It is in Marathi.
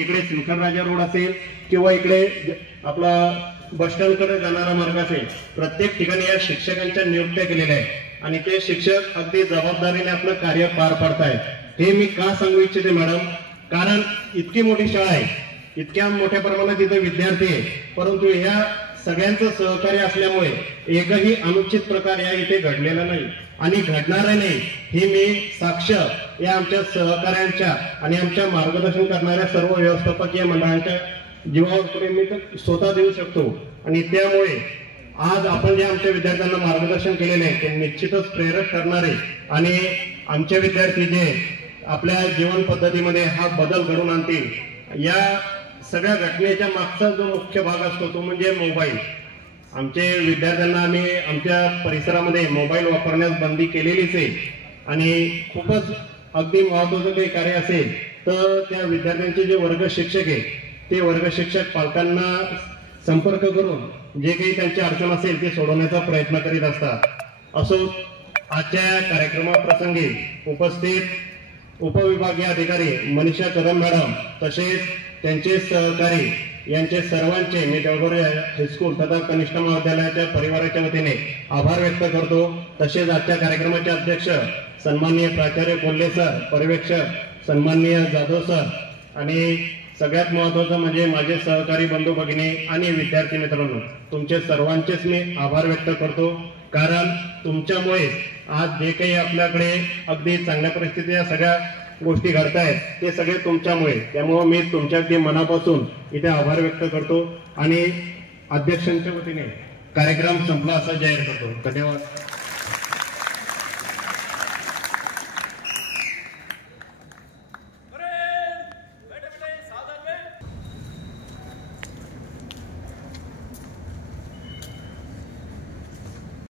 इकडे सिंखणराजा रोड असेल किंवा इकडे आपला बस स्टँड कडे जाणारा मार्ग असेल, प्रत्येक ठिकाणी या शिक्षकांच्या नियुक्त्या केलेल्या आहेत आणि ते शिक्षक अगदी जबाबदारीने आपलं कार्य पार पाडतायत। हे मी का सांगू इच्छिते मॅडम, कारण इतकी मोठी शाळा आहे, इतक्या मोठ्या प्रमाणात इथे विद्यार्थी आहे, परंतु या सगळ्यांचं सहकार्य असल्यामुळे एकही अनुचित प्रकार या इथे घडलेला नाही आणि घडणार नाही। हे मी साक्ष या आमच्या सहकार्यांच्या आणि आमच्या मार्गदर्शन करणाऱ्या सर्व व्यवस्थापकीय मंडळांच्या जीवावर मी स्वतः देऊ शकतो आणि त्यामुळे आज आपण जे आमच्या विद्यार्थ्यांना मार्गदर्शन केलेले आहे ते निश्चितच प्रेरक ठरणारे आणि आमचे विद्यार्थी जे आपल्या जीवन पद्धतीमध्ये हा बदल घडवून आणतील। या सगळ्या घटनेच्या मागचा जो मुख्य भाग असतो तो म्हणजे मोबाईल। आमचे विद्यार्थ्यांना आम्ही आमच्या परिसरामध्ये मोबाईल वापरण्यास बंदी केलेलीच आहे आणि खूपच अगदी महत्त्वाचं काही कार्य असेल तर त्या विद्यार्थ्यांचे जे वर्ग शिक्षक आहे ते वर्ग शिक्षक पालकांना संपर्क करून जे काही त्यांची अडचण असेल ते सोडवण्याचा प्रयत्न करीत असतात। असो, आजच्या कार्यक्रमाप्रसंगी उपस्थित उपविभागीय अधिकारी मनीषा कदम मॅडम तसेच त्यांचे सहकारी यांचे सर्वांचे मी देवघर हायस्कूल तथा कनिष्ठ महाविद्यालयाच्या परिवाराच्या वतीने आभार व्यक्त करतो। तसेच आजच्या कार्यक्रमाचे अध्यक्ष सन्माननीय प्राचार्य कोल्हे सर, पर्यवेक्षक सन्माननीय जाधव सर आणि सगळ्यात महत्त्वाचं म्हणजे माझे सहकारी बंधू भगिनी आणि विद्यार्थी मित्रांनो, तुमचे सर्वांचेच मी आभार व्यक्त करतो, कारण तुमच्यामुळे आज जे काही आपल्याकडे अगदी चांगल्या परिस्थितीच्या सगळ्या गोष्टी घडतायत ते सगळे तुमच्यामुळे। त्यामुळे मी तुमच्या अगदी मनापासून इथे आभार व्यक्त करतो आणि अध्यक्षांच्या वतीने कार्यक्रम संपला असं जाहीर करतो। धन्यवाद।